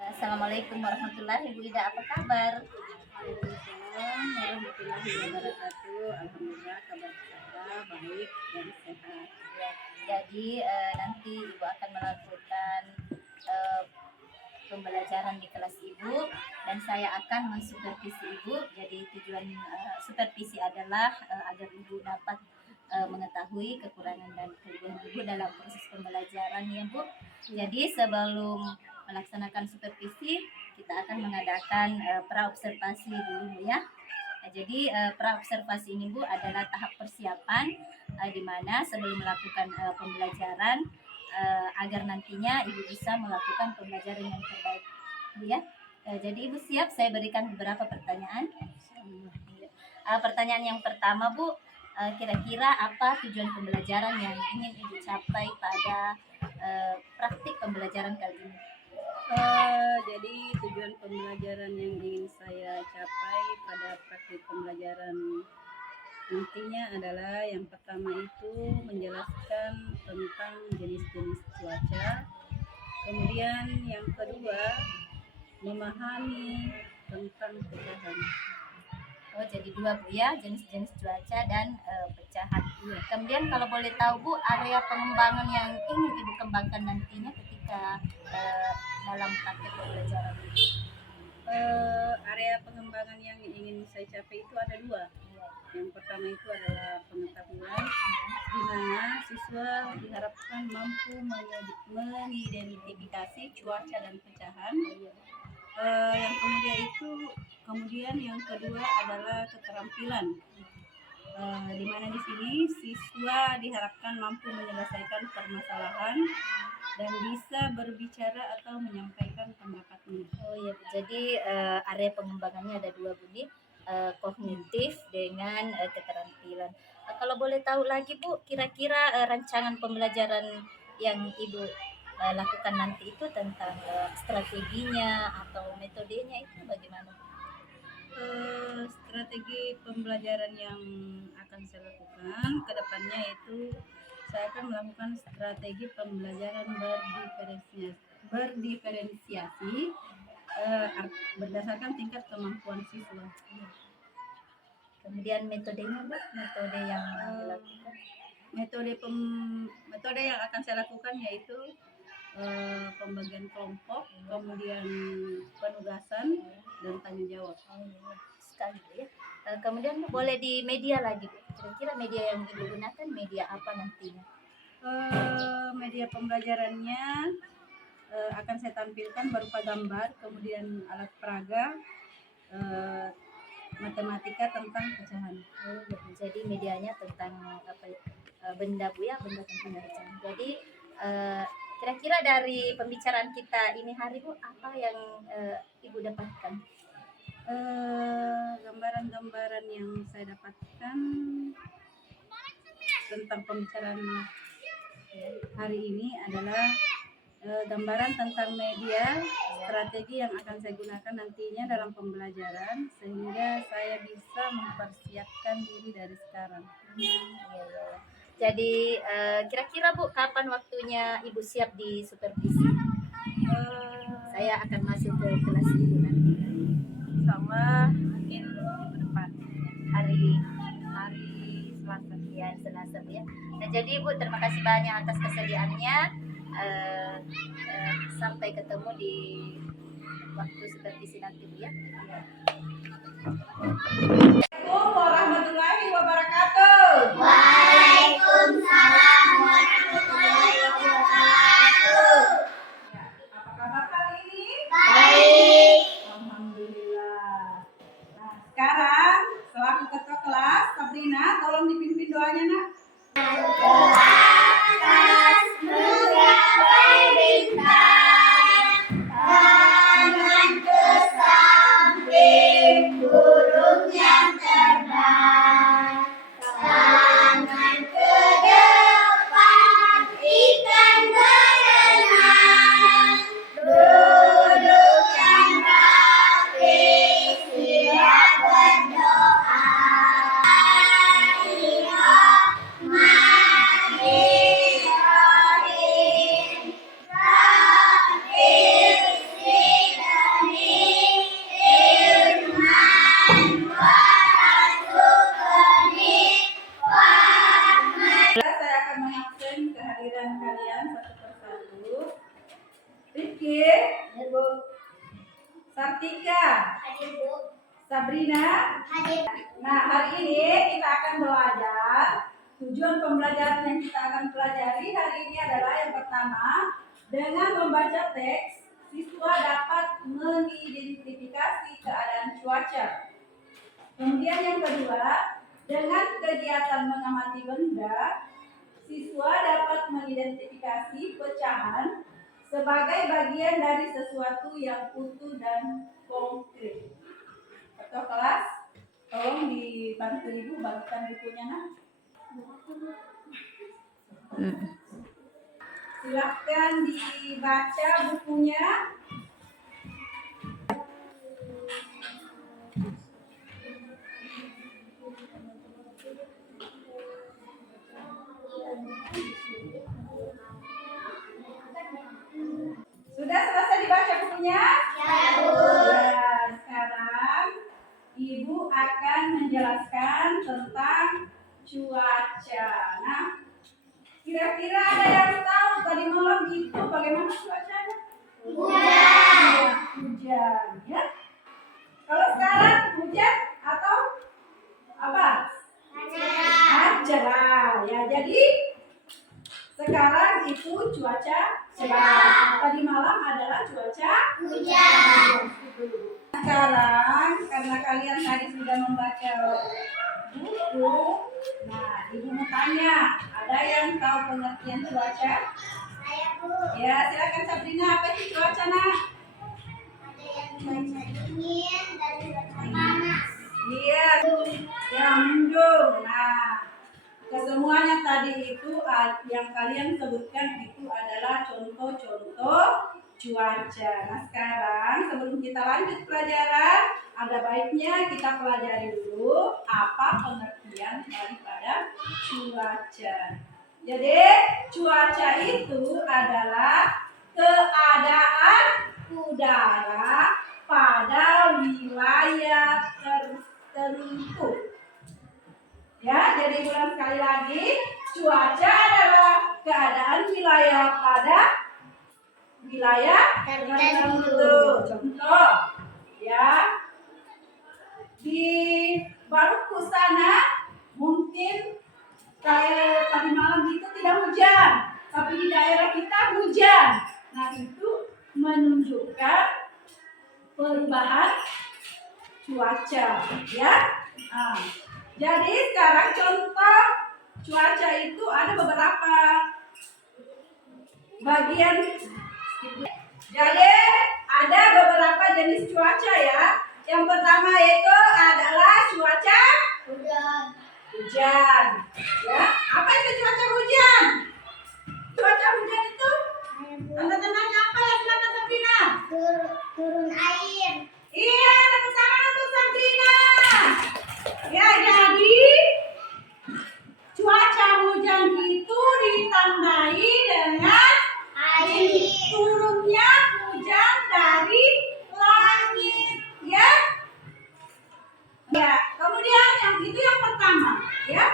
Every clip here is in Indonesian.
Assalamualaikum warahmatullahi wabarakatuh. Bu Ida, apa kabar? Waalaikumsalam warahmatullahi wabarakatuh. Alhamdulillah kabar saya baik dan sehat. Ya, jadi nanti Ibu akan melakukan eh, pembelajaran di kelas Ibu dan saya akan mensupervisi Ibu. Jadi tujuan supervisi adalah agar Ibu dapat mengetahui kekurangan dan kelebihan Ibu dalam proses pembelajaran ya Bu. Jadi sebelum melaksanakan supervisi kita akan mengadakan praobservasi dulu ya. Jadi praobservasi ini Bu adalah tahap persiapan di mana sebelum melakukan pembelajaran agar nantinya Ibu bisa melakukan pembelajaran yang terbaik Bu ya. Jadi Ibu siap saya berikan beberapa pertanyaan. Pertanyaan yang pertama Bu, kira-kira apa tujuan pembelajaran yang ingin Ibu capai pada praktik pembelajaran kali ini? Jadi tujuan pembelajaran yang ingin saya capai pada praktik pembelajaran nantinya adalah yang pertama itu menjelaskan tentang jenis-jenis cuaca. Kemudian yang kedua memahami tentang pecahan. Oh, jadi dua Bu ya, jenis-jenis cuaca dan pecahan. Kemudian kalau boleh tahu Bu, area pengembangan yang ingin Ibu kembangkan nantinya ketika dalam praktik pembelajaran ini? Area pengembangan yang ingin saya capai itu ada dua. Yang pertama itu adalah pengetahuan, di mana siswa diharapkan mampu mengidentifikasi cuaca dan pecahan. Yang kemudian yang kedua adalah keterampilan, di mana di sini siswa diharapkan mampu menyelesaikan permasalahan dan bisa berbicara atau menyampaikan pendapatnya. Oh iya, jadi area pengembangannya ada dua Bu, kognitif dengan keterampilan. Kalau boleh tahu lagi Bu, kira-kira rancangan pembelajaran yang Ibu lakukan nanti itu tentang strateginya atau metodenya itu bagaimana? Strategi pembelajaran yang akan saya lakukan ke depannya itu saya akan melakukan strategi pembelajaran berdiferensiasi berdasarkan tingkat kemampuan siswa. Kemudian metodenya Bu, metode yang dilakukan? Metode yang akan saya lakukan yaitu pembagian kelompok, kemudian penugasan dan tanggung jawab. Sekali ya. Kemudian Bu, boleh di media lagi Bu. Kira-kira media yang Ibu gunakan media apa nantinya? Media pembelajarannya akan saya tampilkan berupa gambar, kemudian alat peraga, matematika tentang pecahan. Jadi medianya tentang apa ya? Benda Bu ya, benda tentang pecahan. Jadi kira-kira dari pembicaraan kita ini hari Bu, apa yang Ibu dapatkan? Gambaran-gambaran yang saya dapatkan tentang pembicaraan hari ini adalah gambaran tentang media, strategi yang akan saya gunakan nantinya dalam pembelajaran sehingga saya bisa mempersiapkan diri dari sekarang. Jadi kira-kira Bu, kapan waktunya Ibu siap di supervisi? Saya akan masuk ke kelas Ibu nanti. Sama mungkin minggu depan, hari Selasa. ya, Selasa Bu ya. Nah, jadi Bu, terima kasih banyak atas kesediaannya. Sampai ketemu di waktu supervisi nanti Bu ya. Assalamualaikum warahmatullahi wabarakatuh. Waalaikumsalam warahmatullahi wabarakatuh. Apa kabar kali ini? Baik. Alhamdulillah. Nah, sekarang selaku ketua kelas, Sabrina, tolong dipimpin doanya, Nak. Atas menggapai bintang, tangan ke samping, burung yang Bu. Sartika, Hadir, Bu. Sabrina. Hadir. Nah, hari ini kita akan belajar. Tujuan pembelajaran yang kita akan pelajari hari ini adalah yang pertama, dengan membaca teks, siswa dapat mengidentifikasi keadaan cuaca. Kemudian yang kedua, dengan kegiatan mengamati benda, siswa dapat mengidentifikasi pecahan sebagai bagian dari sesuatu yang utuh dan konkret. Ketua kelas, tolong dibantu ibu bagikan bukunya nak. Silahkan dibaca bukunya. Sudah selesai dibaca bukunya? Ya, Bu. Ya, sekarang ibu akan menjelaskan tentang cuaca. Nah, kira-kira ada yang tahu tadi malam itu bagaimana cuacanya? Hujan. Hujan, ya. Kalau sekarang hujan atau apa? Cerah, ya. Jadi sekarang itu cuaca cerah. Tadi malam adalah cuaca Hujan. Sekarang karena kalian tadi sudah membaca buku, nah ibu mau tanya, ada yang tahu pengertian cuaca? Saya, Bu. Ya, silakan Sabrina, apa itu cuaca nak? Ada yang cuaca dingin dan cuaca panas. Iya, yang mendung. Nah, kesemuanya tadi itu yang kalian sebutkan itu adalah contoh-contoh cuaca. Nah, sekarang sebelum kita lanjut pelajaran, ada baiknya kita pelajari dulu apa pengertian daripada cuaca. Jadi, cuaca itu adalah keadaan udara pada wilayah tertentu. Ya, jadi ulang sekali lagi, cuaca adalah keadaan wilayah pada wilayah tertentu. Contoh, ya, di Baruku sana mungkin kayak tadi malam itu tidak hujan, tapi di daerah kita hujan. Nah, itu menunjukkan perubahan cuaca, ya. Nah, jadi sekarang contoh cuaca itu ada beberapa bagian. Jadi ada beberapa jenis cuaca ya. Yang pertama itu adalah cuaca Hujan. hujan. Ya, apa itu cuaca hujan? Cuaca hujan itu Saya, Bu. tanda-tandanya apa ya? Silakan Sabrina. Turun air. Iya, tepuk tangan untuk Sabrina. Ya, jadi cuaca hujan itu ditandai dengan Air. turunnya hujan dari langit, ya. Ya, kemudian yang itu yang pertama, ya.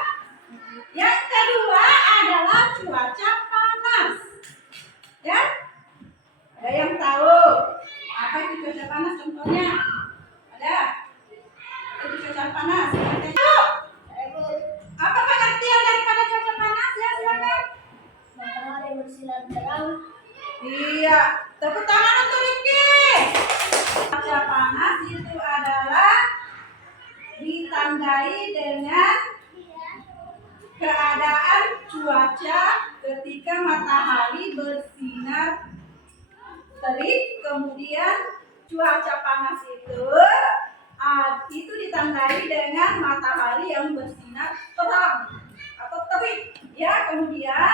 Yang kedua adalah cuaca panas, ya. Ada yang tahu apa itu cuaca panas contohnya? Ada? Apa itu cuaca panas? Ada yang tahu? Saya, Bu. Apa pengertian daripada cuaca panas? Ya, silakan. Matahari bersinar terang. Iya, tepuk tangan untuk Rifki. Cuaca panas itu adalah ditandai dengan keadaan cuaca ketika matahari bersinar terik, kemudian cuaca panas itu ditandai dengan matahari yang bersinar terang atau terik, ya. Kemudian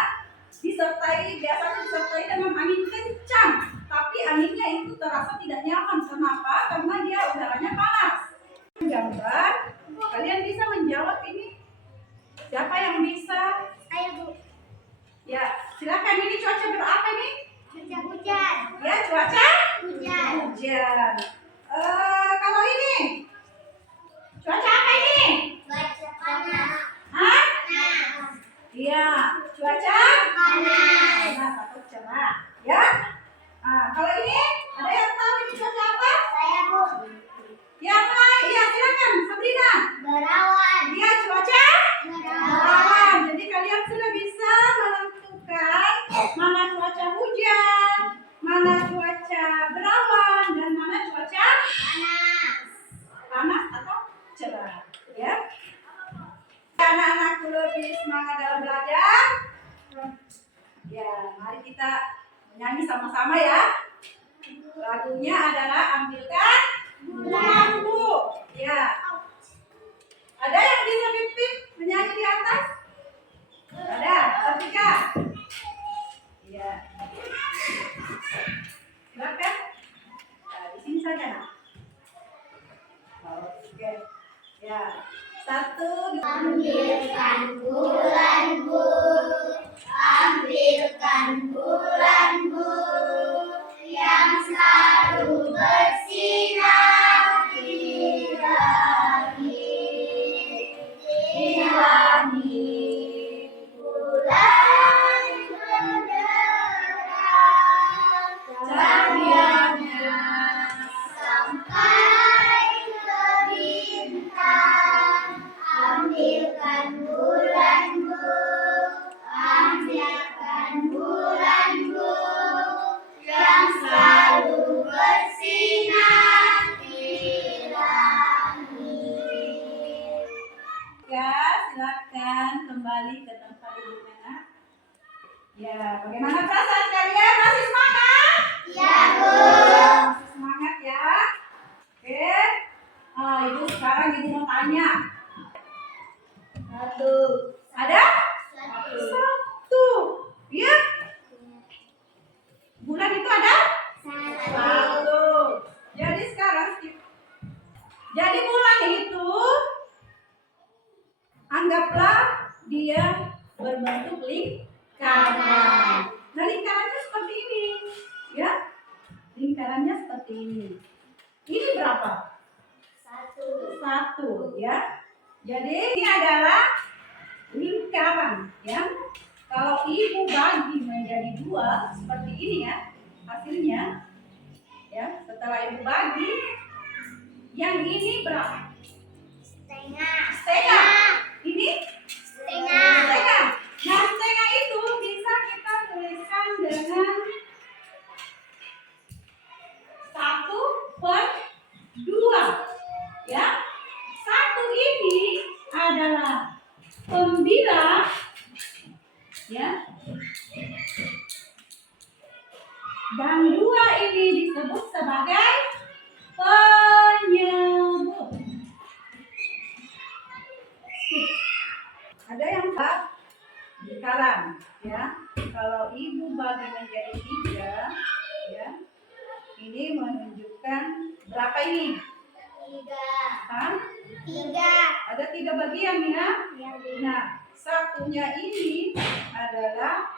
biasanya disertai dengan angin kencang, tapi anginnya itu terasa tidak nyaman. Kenapa? Karena dia udaranya panas. Gambar, kalian bisa menjawab ini. Siapa yang bisa? Saya, Bu. Ya, silakan. Ini cuaca berapa nih? Cuaca hujan. Ya, cuaca Hujan. hujan. Kalau ini cuaca apa ini? Cuaca panas. Hah? Panas. Iya, cuaca Panas. panas atau cerah, ya. Kalau ini ada yang lebih semangat dalam belajar? Ya, mari kita menyanyi sama-sama ya. Lagunya adalah Ambilkan Bulanmu. Ya. Ada yang bisa pipip menyanyi di atas? Ada, Sartika. Ya. Silakan. Nah, di sini saja, Nak. Oke. Ya. Satu, dua. Ambilkan bulanmu, ambilkan bulanmu yang selalu bersinar di langit, di langit. Bulan menerang cahayanya sampai ke bintang. Ambilkan bulanmu, ambilkan bulanmu yang selalu bersinar di langit. Ya, silakan kembali ke tempat duduknya, Nak. Ya, bagaimana perasaan kalian? Masih semangat? Ya, Bu. Masih semangat ya? Oke. Ibu sekarang ibu mau tanya. Satu. Ada? Satu. Satu. Ya? Bulan itu ada? Satu. Jadi sekarang jadi bulan itu anggaplah dia berbentuk lingkaran. Nah, lingkarannya seperti ini, ya. Lingkarannya seperti ini. Ini berapa? Satu, ya. Jadi ini adalah lingkaran, ya. Kalau ibu bagi menjadi dua seperti ini ya, hasilnya, ya. Setelah ibu bagi, yang ini berapa? Setengah. Setengah. Ini Setengah. setengah. Nah, setengah itu bisa kita tuliskan dengan 1/2, ya. Satu ini adalah pembilang, ya. Dan dua ini disebut sebagai penyebut. Ada yang tak lingkaran, ya. Kalau ibu bagi menjadi 3, ya. Ini menunjukkan berapa ini? 3. Hah? 3. Ada 3 bagian ya. Nah, satunya ini adalah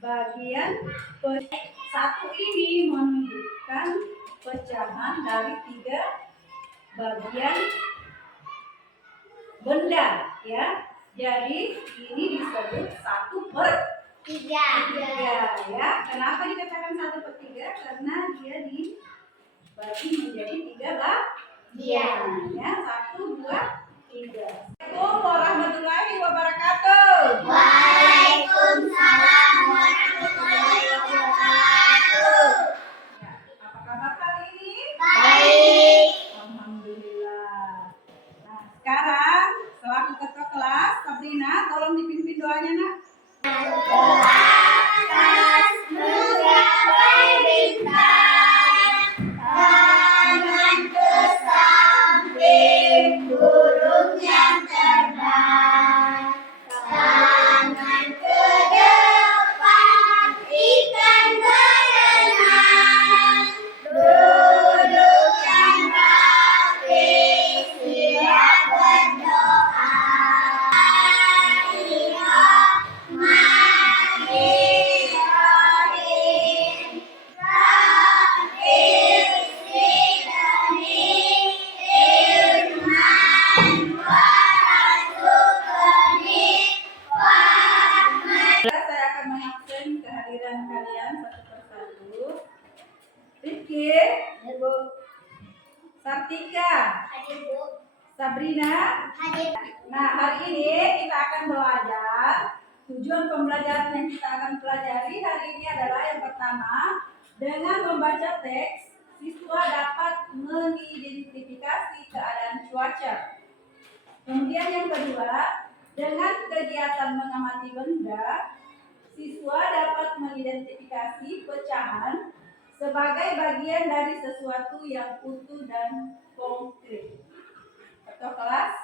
bagian satu ini menunjukkan pecahan dari 3 bagian benda, ya. Jadi ini disebut 1/3, ya. Kenapa dikatakan 1/3? Karena dia dibagi menjadi 3 bagian, ya. 1, 2, 3. Assalamualaikum warahmatullahi wabarakatuh. Waalaikumsalam warahmatullahi wabarakatuh. Ya, apa kabar kali ini? Baik. Alhamdulillah. Nah, sekarang selaku ketua kelas, Sabrina, tolong dipimpin doanya, Nak. Atas menggapai bintang, tangan ke samping burung yang terbang, tangan ke depan ikan berenang, duduk yang rapi siap berdoa. Saya akan mengabsen kehadiran kalian satu persatu. Rizky, Sartika, Sabrina. Nah, hari ini kita akan belajar. Tujuan pembelajaran yang kita akan pelajari hari ini adalah yang pertama, dengan membaca teks, siswa dapat mengidentifikasi keadaan cuaca. Kemudian yang kedua, Dengan kegiatan mengamati benda, siswa dapat mengidentifikasi pecahan sebagai bagian dari sesuatu yang utuh dan konkret. Ketua kelas,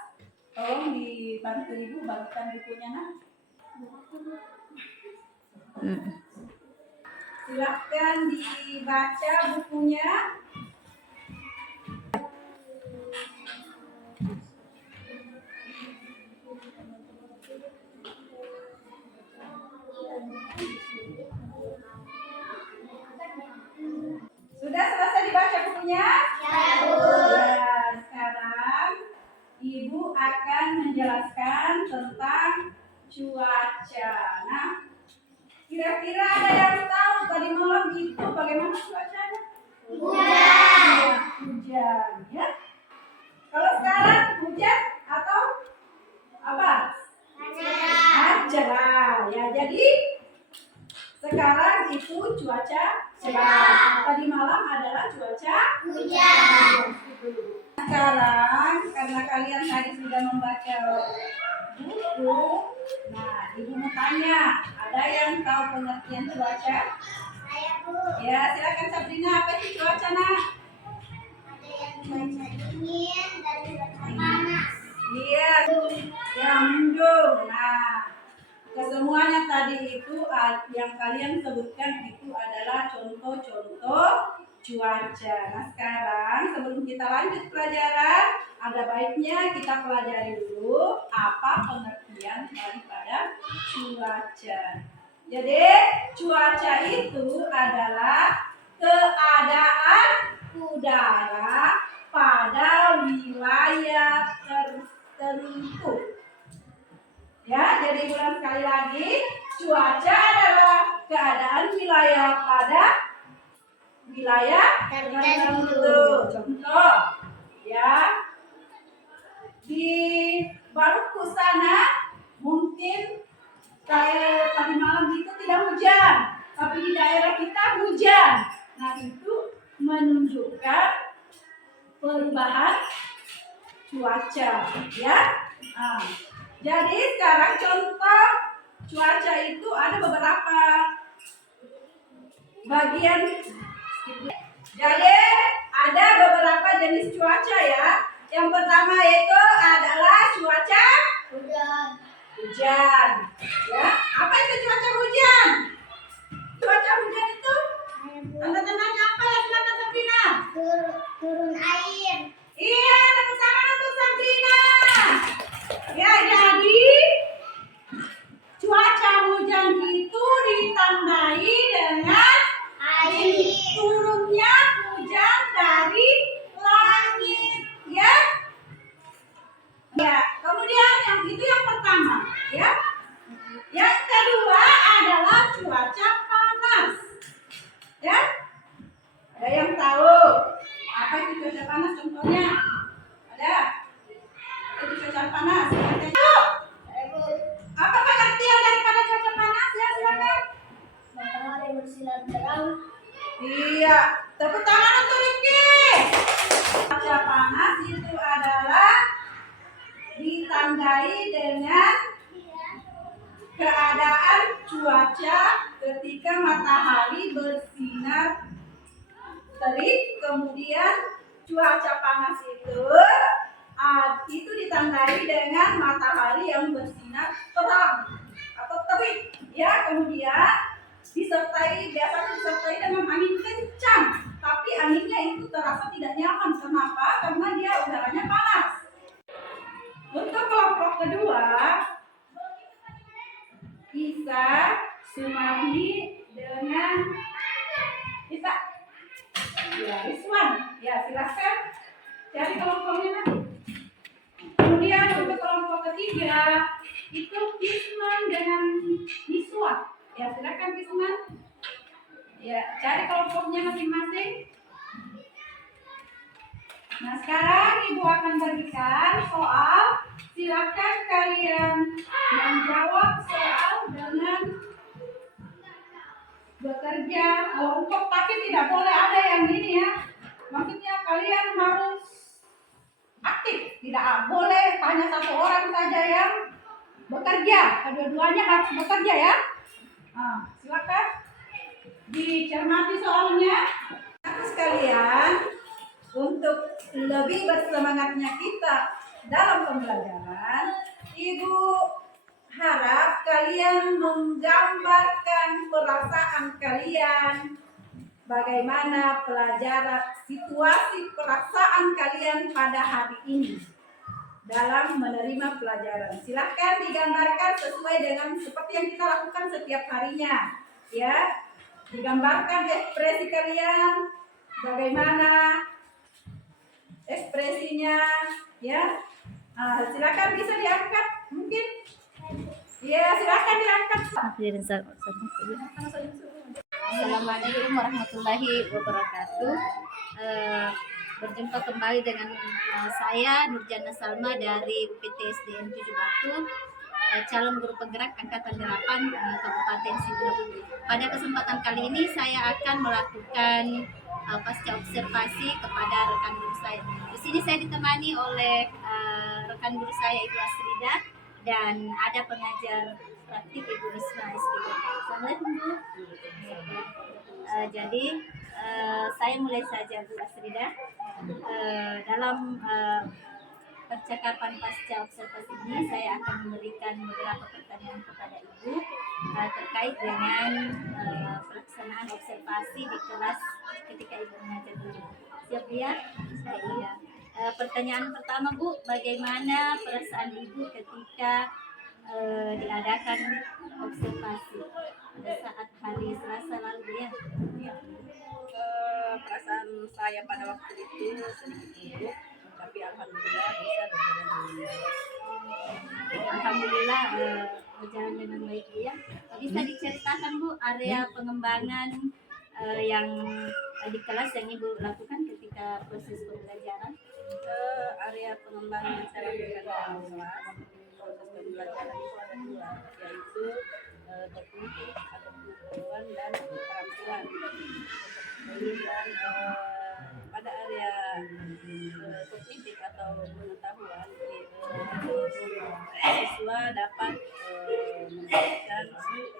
tolong dibantu ibu bagikan bukunya, nak. Silahkan dibaca bukunya. Sudah selesai dibaca bukunya? Ya, Bu. Ya, sekarang Ibu akan menjelaskan tentang cuaca. Nah, kira-kira ada yang tahu tadi malam itu bagaimana cuacanya? Hujan. Hujan, ya. Kalau sekarang hujan atau apa? Cerah. Ya, jadi sekarang itu cuaca cerah. Tadi malam adalah cuaca hujan. Sekarang karena kalian tadi sudah membaca buku, nah ibu mau tanya, ada yang tahu pengertian cuaca? Saya, Bu. Ya, silakan Sabrina, apa itu cuaca, nak? Ada yang cuaca dingin dan cuaca panas. Iya, yang mendung. Nah, kesemuanya tadi itu yang kalian sebutkan itu adalah contoh-contoh cuaca. Nah, sekarang sebelum kita lanjut pelajaran, ada baiknya kita pelajari dulu apa pengertian daripada cuaca. Jadi, cuaca itu adalah keadaan udara pada wilayah tertentu. Ya, jadi ulang sekali lagi, cuaca adalah keadaan wilayah pada wilayah tertentu. Contoh, ya, di Baruku sana mungkin kayak tadi malam itu tidak hujan, tapi di daerah kita hujan. Nah, itu menunjukkan perubahan cuaca, ya. Nah, jadi sekarang contoh cuaca itu ada beberapa bagian. Jadi ada beberapa jenis cuaca, ya. Yang pertama itu adalah cuaca hujan. Ya, apa itu cuaca hujan? Cuaca hujan itu tanda-tandanya apa ya? Silakan Sabrina. Turun air. Iya, tepuk tangan untuk Sabrina. Ya, jadi cuaca hujan itu ditandai dengan Air. turunnya hujan dari langit, ya. Ya, kemudian yang itu yang pertama, ya. Yang kedua adalah cuaca panas. Ya. Ada yang tahu apa itu cuaca panas contohnya? Ada? Itu cuaca panas. Apa pengertian daripada cuaca panas? Ya, silakan. Matahari bersinar terang. Iya, tepuk tangan untuk Rifki. Cuaca panas itu adalah ditandai dengan keadaan cuaca ketika matahari bersinar terik, kemudian cuaca panas itu ditandai dengan matahari yang bersinar terang atau terik, ya. Kemudian biasanya disertai dengan angin kencang, tapi anginnya itu terasa tidak nyaman. Kenapa? Karena dia udaranya panas. Untuk kelompok kedua, Isa, Sumarni dengan Isa. Ya, Iswan. Ya, silakan cari kelompoknya, nak. Kemudian untuk kelompok ketiga itu Kisman dengan Miswa. Ya, silakan Kisman. Ya, cari kelompoknya masing-masing. Nah, sekarang Ibu akan berikan soal. Silakan kalian menjawab soal dengan bekerja kelompok, tapi tidak boleh ada yang ini, ya. Maksudnya kalian harus aktif, tidak boleh hanya satu orang saja yang bekerja, kedua-duanya harus bekerja ya. Silakan dicermati soalnya. Anak sekalian, untuk lebih bersemangatnya kita dalam pembelajaran, Ibu harap kalian menggambarkan perasaan kalian, bagaimana pelajaran, situasi perasaan kalian pada hari ini dalam menerima pelajaran. Silahkan digambarkan sesuai dengan seperti yang kita lakukan setiap harinya, ya. Digambarkan ekspresi kalian, bagaimana ekspresinya, ya. Silakan bisa diangkat, mungkin. Ya, silakan diangkat. Assalamualaikum warahmatullahi wabarakatuh. Berjumpa kembali dengan saya Nurjana Salma dari UPT SDN 7 Batu, calon guru penggerak angkatan 8 Kabupaten Sidrap. Pada kesempatan kali ini saya akan melakukan pasca observasi kepada rekan guru saya. Di sini saya ditemani oleh rekan guru saya Ibu Asrida dan ada pengajar praktik Ibu Risma SPG. Assalamualaikum Bu. Jadi saya mulai saja Bu Asrida. Dalam percakapan pasca observasi ini saya akan memberikan beberapa pertanyaan kepada Ibu terkait dengan pelaksanaan observasi di kelas ketika Ibu mengajar dulu. Siap ya? Iya. Pertanyaan pertama Bu, bagaimana perasaan Ibu ketika diadakan observasi pada saat hari Selasa lalu ya? Perasaan saya pada waktu itu sedikit buruk, tapi alhamdulillah bisa berjalan dengan baik. Alhamdulillah berjalan dengan baik ya. Bisa diceritakan Bu area pengembangan yang di kelas yang Ibu lakukan ketika proses pembelajaran? Area pengembangan yang saya lakukan dalam kelas proses pembelajaran itu ada dua, yaitu kognitif atau pengetahuan dan keterampilan. Dan pada area kognitif atau pengetahuan itu siswa dapat memberikan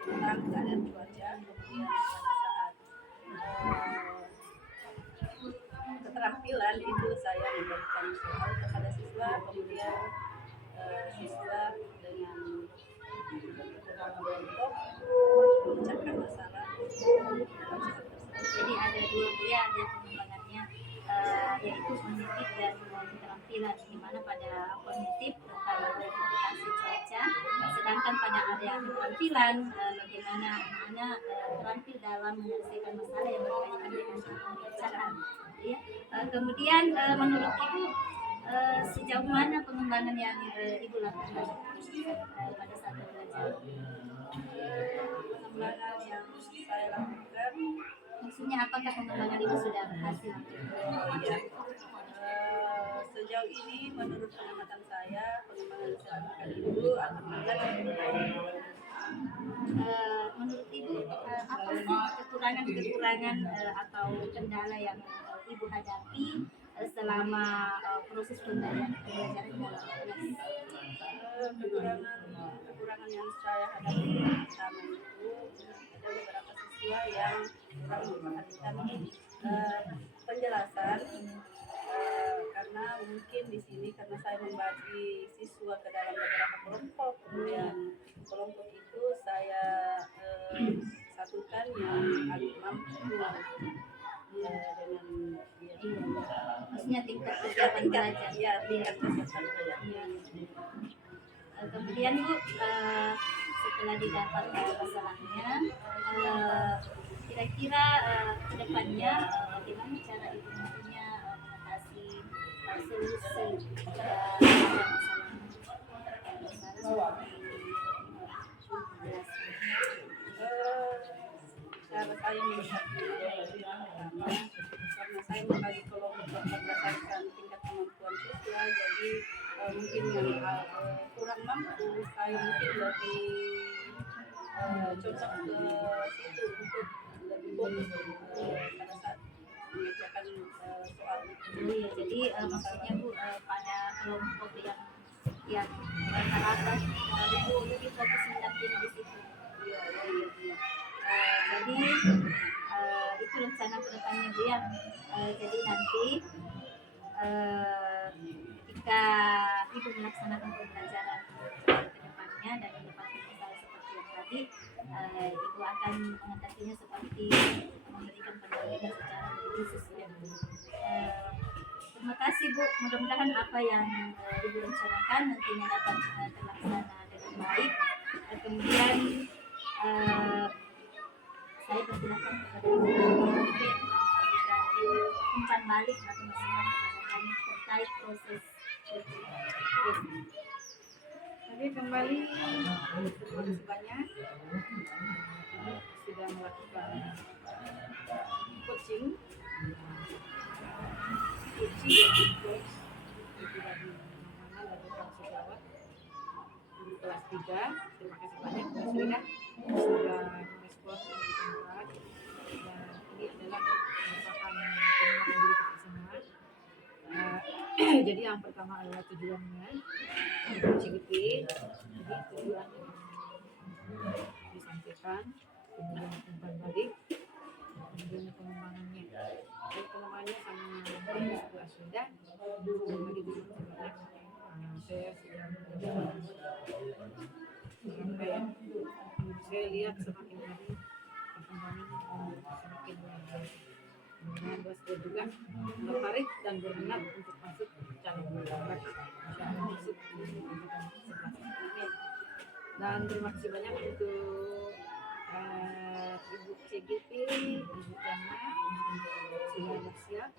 tentang keadaan cuaca, kemudian pada saat keterampilan itu saya memberikan soal kepada siswa, kemudian siswa dengan kelompok memecahkan masalah. Jadi ada dua Bu ya, ada pengembangannya yaitu kognitif dan keterampilan, di mana pada kognitif tentang verifikasi cuaca, sedangkan pada area keterampilan bagaimana anak-anak terampil dalam menyelesaikan masalah yang berkaitan dengan pecahan. Ya. Kemudian menurut Ibu sejauh mana pengembangan yang Ibu lakukan pada saat belajar? Pengembangan yang saya lakukan, Maksudnya apakah pengembangan Ibu sudah berhasil? ya, sejauh ini menurut pengamatan saya pengembangan yang saya lakukan itu alhamdulillah. Menurut Ibu apa sih kekurangan-kekurangan atau kendala yang Ibu hadapi selama proses pembelajaran dalam kelas? Kekurangan yang saya hadapi pertama itu ada beberapa siswa yang kurang memperhatikan penjelasan, karena mungkin di sini karena saya membagi siswa ke dalam beberapa kelompok, kemudian kelompok itu saya satukan yang paling mampu dengan Maksudnya tingkat kesiapan belajar. tingkat kesiapan belajar. Kemudian Bu, setelah didapat masalahnya, kira-kira kedepannya bagaimana cara Ibu nantinya mengatasi solusi pada masalah Cara saya melihat pertama, karena saya membagi kelompok berdasarkan tingkat kemampuan siswa, jadi mungkin yang kurang mampu saya mungkin lebih cocok ke situ untuk lebih fokus pada saat mengerjakan soal. Jadi maksudnya Bu pada kelompok yang ya rata-rata lebih fokus mendampingi di situ. Jadi itu rencana kedepannya Bu ya. Jadi nanti ketika Ibu melaksanakan pembelajaran ke depannya dan menempatkan masalah seperti yang tadi, Ibu akan mengatasinya seperti memberikan pendampingan secara lebih khusus ya. Terima kasih Bu, mudah-mudahan apa yang Ibu rencanakan nantinya dapat terlaksana dengan baik. Kemudian saya persilakan kepada Ibu mungkin memberikan umpan balik atau masukan kepada kami terkait proses coaching. Oke, kembali terima kasih banyak. Ibu sudah melakukan coaching coach itu dari mana dari Kang Sejawat di kelas 3. Terima kasih banyak Mbak Frida sudah merespon memberikan berat, dan ini adalah merupakan pengembangan diri kita semua. Jadi yang pertama adalah tujuannya CGP, jadi tujuan yang disampaikan, kemudian umpan balik, kemudian pengembangannya. Dan pengembangannya sangat bagus Bu Aswida. Bagi dulu sebenarnya saya sudah sampai saya lihat semakin hari perkembangan semakin luar biasa. Mudah-mudahan Bu Aswida juga tertarik dan berminat untuk masuk calon pejabat masyarakat masuk di angkatan 11. Dan terima kasih banyak untuk Ibu CGP, Ibu Jana sudah bersiap.